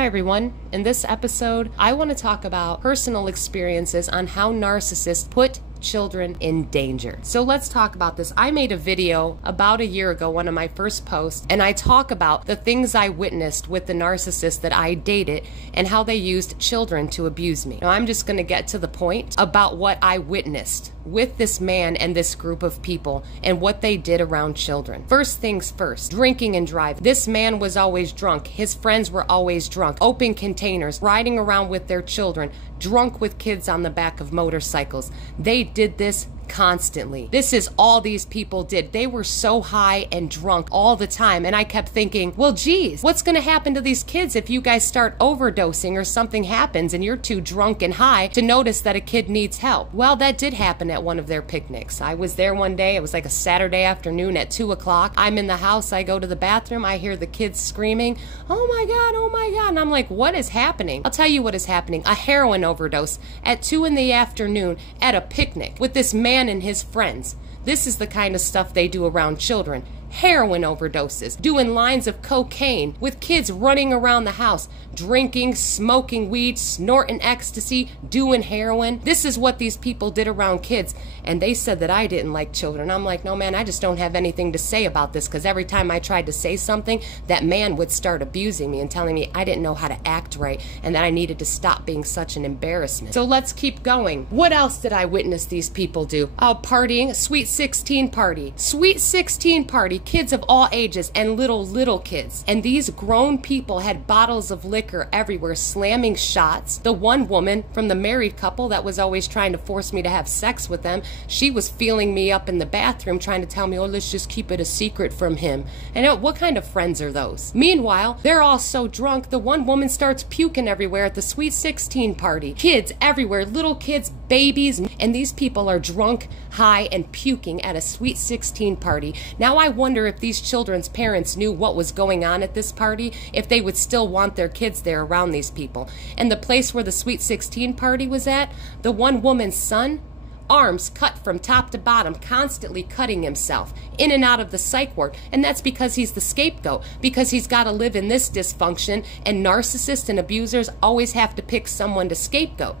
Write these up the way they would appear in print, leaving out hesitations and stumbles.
Hi everyone. In this episode, I want to talk about personal experiences on how narcissists put children in danger. So let's talk about this. I made a video about a year ago, one of my first posts, and I talk about the things I witnessed with the narcissist that I dated and how they used children to abuse me. Now I'm just going to get to the point about what I witnessed with this man and this group of people and what they did around children. First things first, drinking and driving. This man was always drunk. His friends were always drunk. Open containers, riding around with their children, drunk with kids on the back of motorcycles. They did this constantly. This is all these people did. They were so high and drunk all the time. And I kept thinking, well, geez, what's going to happen to these kids if you guys start overdosing or something happens and you're too drunk and high to notice that a kid needs help? Well, that did happen at one of their picnics. I was there one day. It was like a Saturday afternoon at 2 o'clock. I'm in the house. I go to the bathroom. I hear the kids screaming, "Oh my God, oh my God." And I'm like, what is happening? I'll tell you what is happening. A heroin overdose at 2 in the afternoon at a picnic with this man and his friends. This is the kind of stuff they do around children. Heroin overdoses, doing lines of cocaine with kids running around the house, drinking, smoking weed, snorting ecstasy, doing heroin. This is what these people did around kids. And they said that I didn't like children. I'm like, no man, I just don't have anything to say about this, because every time I tried to say something, that man would start abusing me and telling me I didn't know how to act right and that I needed to stop being such an embarrassment. So let's keep going. What else did I witness these people do? Oh, partying, Sweet 16 party. Sweet 16 party. Kids of all ages and little kids. And these grown people had bottles of liquor everywhere, slamming shots. The one woman from the married couple that was always trying to force me to have sex with them, she was feeling me up in the bathroom trying to tell me, oh, let's just keep it a secret from him. And what kind of friends are those? Meanwhile, they're all so drunk, the one woman starts puking everywhere at the Sweet 16 party. Kids everywhere, little kids, babies, and these people are drunk, high, and puking at a Sweet 16 party. Now I wonder if these children's parents knew what was going on at this party, if they would still want their kids there around these people. And the place where the Sweet 16 party was at, the one woman's son, arms cut from top to bottom, constantly cutting himself in and out of the psych ward. And that's because he's the scapegoat, because he's got to live in this dysfunction, and narcissists and abusers always have to pick someone to scapegoat.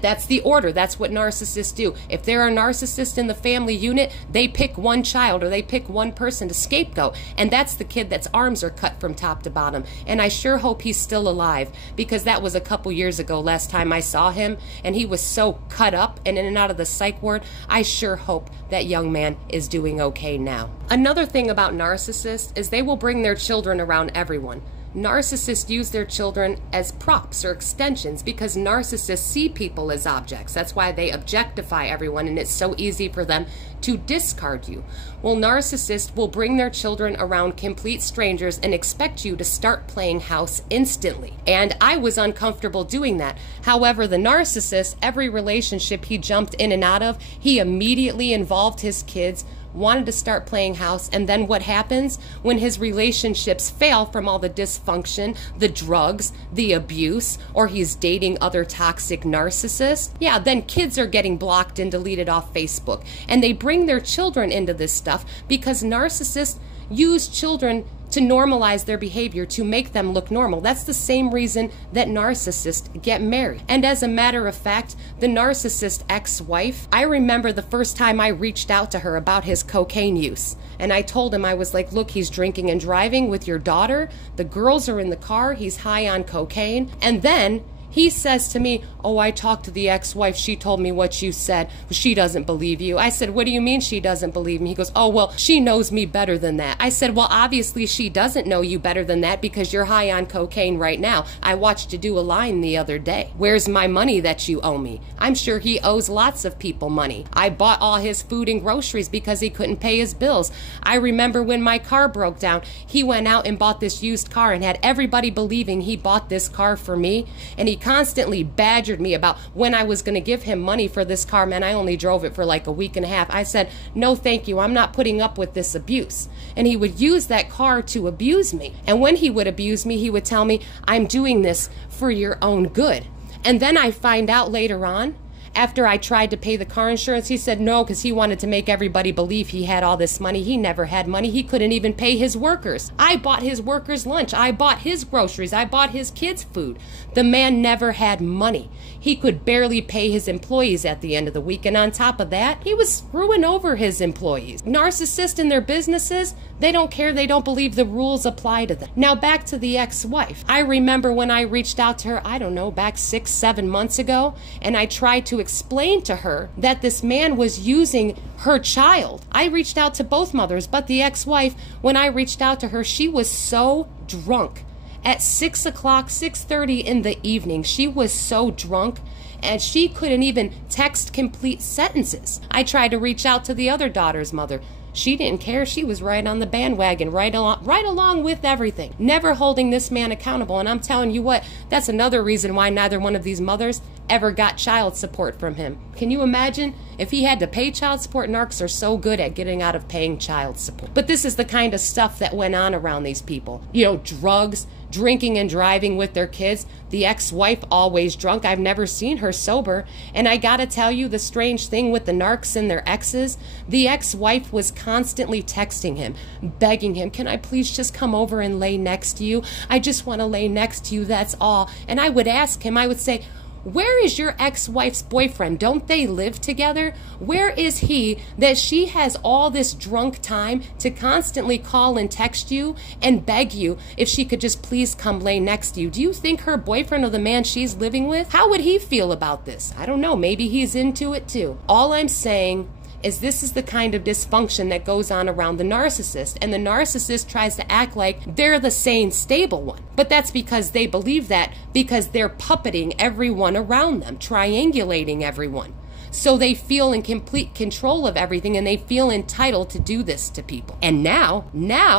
That's the order. That's what narcissists do. If there are narcissists in the family unit, they pick one child or they pick one person to scapegoat. And that's the kid that's arms are cut from top to bottom. And I sure hope he's still alive, because that was a couple years ago last time I saw him, and he was so cut up and in and out of the psych ward. I sure hope that young man is doing okay now. Another thing about narcissists is they will bring their children around everyone. Narcissists use their children as props or extensions because narcissists see people as objects. That's why they objectify everyone, and it's so easy for them to discard you. Well, narcissists will bring their children around complete strangers and expect you to start playing house instantly. And I was uncomfortable doing that. However, the narcissist, every relationship he jumped in and out of, he immediately involved his kids, wanted to start playing house. And then what happens when his relationships fail from all the dysfunction, the drugs, the abuse, or he's dating other toxic narcissists? Yeah, then kids are getting blocked and deleted off Facebook. And they bring their children into this stuff because narcissists use children to normalize their behavior, to make them look normal. That's the same reason that narcissists get married. And as a matter of fact, the narcissist ex-wife, I remember the first time I reached out to her about his cocaine use. And I told him, I was like, look, he's drinking and driving with your daughter. The girls are in the car. He's high on cocaine. And then he says to me, oh, I talked to the ex-wife. She told me what you said. She doesn't believe you. I said, what do you mean she doesn't believe me? He goes, oh, well, she knows me better than that. I said, well, obviously she doesn't know you better than that because you're high on cocaine right now. I watched you do a line the other day. Where's my money that you owe me? I'm sure he owes lots of people money. I bought all his food and groceries because he couldn't pay his bills. I remember when my car broke down, he went out and bought this used car and had everybody believing he bought this car for me. And he constantly badgered me about when I was going to give him money for this car. Man, I only drove it for like a week and a half. I said, no, thank you. I'm not putting up with this abuse. And he would use that car to abuse me. And when he would abuse me, he would tell me, I'm doing this for your own good. And then I find out later on, After I tried to pay the car insurance, he said no, because he wanted to make everybody believe he had all this money. He never had money. He couldn't even pay his workers. I bought his workers lunch. I bought his groceries. I bought his kids food. The man never had money. He could barely pay his employees at the end of the week. And on top of that, he was screwing over his employees. Narcissists in their businesses, they don't care. They don't believe the rules apply to them. Now back to the ex-wife. I remember when I reached out to her, I don't know, back 6-7 months ago, and I tried to explain to her that this man was using her child. I reached out to both mothers, but the ex-wife, when I reached out to her, she was so drunk. At 6 o'clock, 6:30 in the evening, she was so drunk and she couldn't even text complete sentences. I tried to reach out to the other daughter's mother. She didn't care. She was right on the bandwagon, right along with everything, never holding this man accountable. And I'm telling you what, that's another reason why neither one of these mothers ever got child support from him. Can you imagine if he had to pay child support? Narcs are so good at getting out of paying child support. But this is the kind of stuff that went on around these people. You know, drugs, drinking and driving with their kids. The ex-wife always drunk. I've never seen her sober. And I gotta tell you, the strange thing with the narcs and their exes, the ex-wife was constantly texting him, begging him, can I please just come over and lay next to you? I just want to lay next to you, that's all. And I would ask him, I would say, where is your ex-wife's boyfriend? Don't they live together? Where is he that she has all this drunk time to constantly call and text you and beg you if she could just please come lay next to you? Do you think her boyfriend or the man she's living with, how would he feel about this? I don't know. Maybe he's into it too. All I'm saying is this is the kind of dysfunction that goes on around the narcissist, and the narcissist tries to act like they're the sane, stable one. But that's because they believe that because they're puppeting everyone around them, triangulating everyone. So they feel in complete control of everything and they feel entitled to do this to people. And now,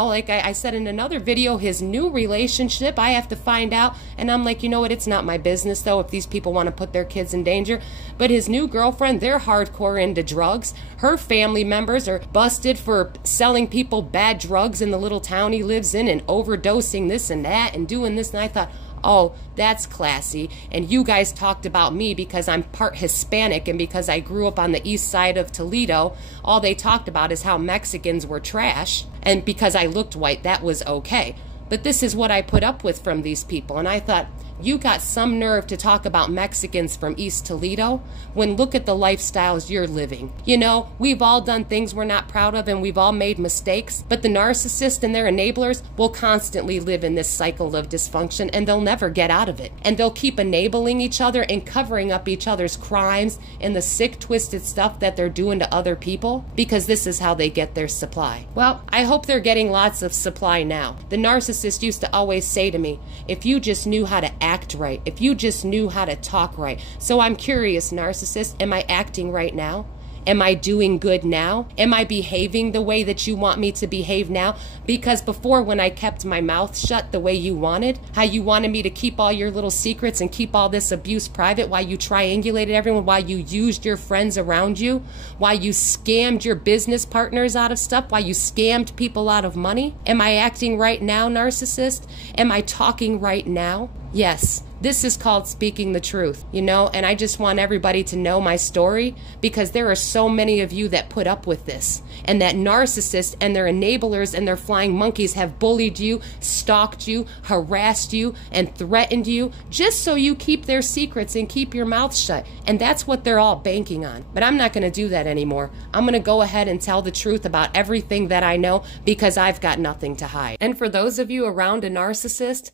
like I said in another video, his new relationship, I have to find out. And I'm like, you know what? It's not my business though if these people want to put their kids in danger. But his new girlfriend, they're hardcore into drugs. Her family members are busted for selling people bad drugs in the little town he lives in and overdosing this and that and doing this. And I thought, oh, that's classy. And you guys talked about me because I'm part Hispanic and because I grew up on the east side of Toledo. All they talked about is how Mexicans were trash. And because I looked white, that was okay. But this is what I put up with from these people. And I thought, you got some nerve to talk about Mexicans from East Toledo when look at the lifestyles you're living. You know, we've all done things we're not proud of and we've all made mistakes, but the narcissists and their enablers will constantly live in this cycle of dysfunction and they'll never get out of it. And they'll keep enabling each other and covering up each other's crimes and the sick, twisted stuff that they're doing to other people because this is how they get their supply. Well, I hope they're getting lots of supply now. The narcissist used to always say to me, if you just knew how to act right, if you just knew how to talk right. So I'm curious, narcissist, am I acting right now? Am I doing good now? Am I behaving the way that you want me to behave now? Because before, when I kept my mouth shut the way you wanted, how you wanted me to keep all your little secrets and keep all this abuse private, while you triangulated everyone, while you used your friends around you, while you scammed your business partners out of stuff, while you scammed people out of money? Am I acting right now, narcissist? Am I talking right now? Yes. This is called speaking the truth, you know, and I just want everybody to know my story because there are so many of you that put up with this and that narcissists and their enablers and their flying monkeys have bullied you, stalked you, harassed you, and threatened you just so you keep their secrets and keep your mouth shut. And that's what they're all banking on. But I'm not going to do that anymore. I'm going to go ahead and tell the truth about everything that I know because I've got nothing to hide. And for those of you around a narcissist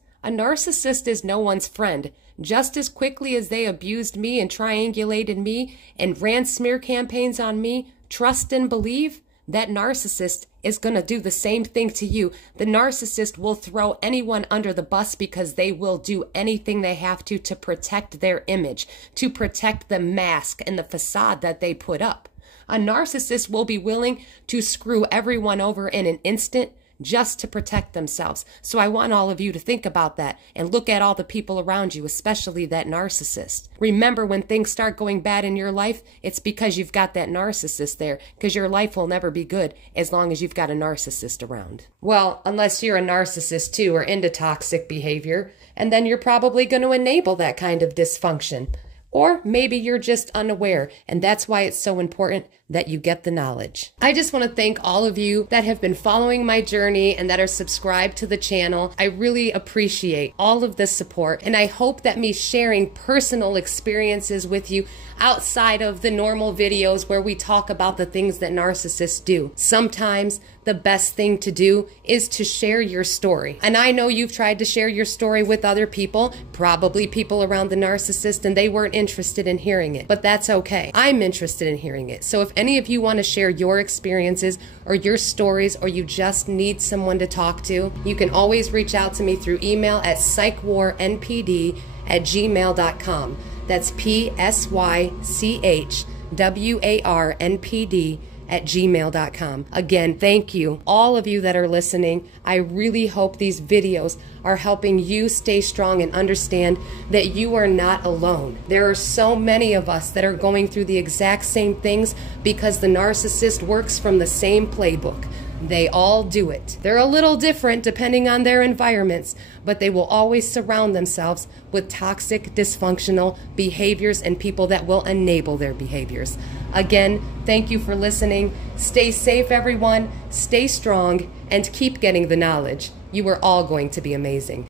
is no one's friend. Just as quickly as they abused me and triangulated me and ran smear campaigns on me, trust and believe, that narcissist is going to do the same thing to you. The narcissist will throw anyone under the bus because they will do anything they have to protect their image, to protect the mask and the facade that they put up. A narcissist will be willing to screw everyone over in an instant just to protect themselves. So I want all of you to think about that and look at all the people around you, especially that narcissist. Remember, when things start going bad in your life, it's because you've got that narcissist there, because your life will never be good as long as you've got a narcissist around. Well, unless you're a narcissist too or into toxic behavior, and then you're probably going to enable that kind of dysfunction. Or maybe you're just unaware, and that's why it's so important that you get the knowledge. I just want to thank all of you that have been following my journey and that are subscribed to the channel. I really appreciate all of the support, and I hope that me sharing personal experiences with you outside of the normal videos where we talk about the things that narcissists do. Sometimes the best thing to do is to share your story. And I know you've tried to share your story with other people, probably people around the narcissist, and they weren't interested in hearing it. But that's okay. I'm interested in hearing it. So if any of you want to share your experiences or your stories, or you just need someone to talk to, you can always reach out to me through email at psychwarnpd@gmail.com. That's psychwarnpd@gmail.com. Again, thank you, all of you that are listening. I really hope these videos are helping you stay strong and understand that you are not alone. There are so many of us that are going through the exact same things because the narcissist works from the same playbook. They all do it. They're a little different depending on their environments, but they will always surround themselves with toxic, dysfunctional behaviors and people that will enable their behaviors. Again, thank you for listening. Stay safe, everyone. Stay strong and keep getting the knowledge. You are all going to be amazing.